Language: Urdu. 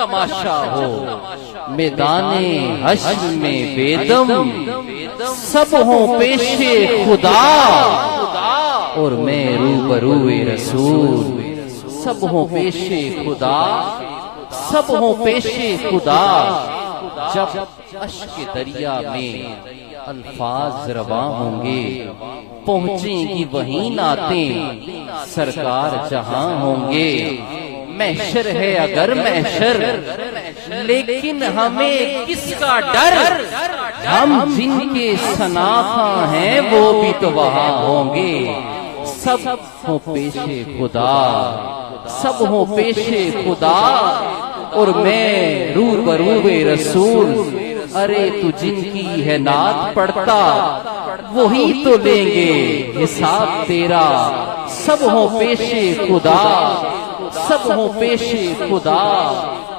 تماشا ہو میدان حشر میں بیدم سب ہوں پیش خدا اور میں روبروئے رسول سب ہوں پیش خدا سب ہوں پیش خدا جب اشک دریا میں الفاظ رواں ہوں گے پہنچیں گی وہیں نعتیں سرکار جہاں ہوں گے محشر ہے اگر محشر لیکن ہمیں کس کا ڈر ہم جن کے شناخواں ہیں وہ بھی تو وہاں ہوں گے سب ہوں پیش خدا سب ہوں پیش خدا اور میں روبروئے رسول ارے تو جن کی ہے نعت پڑھتا وہی تو لیں گے حساب تیرا سب ہوں پیش خدا سب ہوں پیش خدا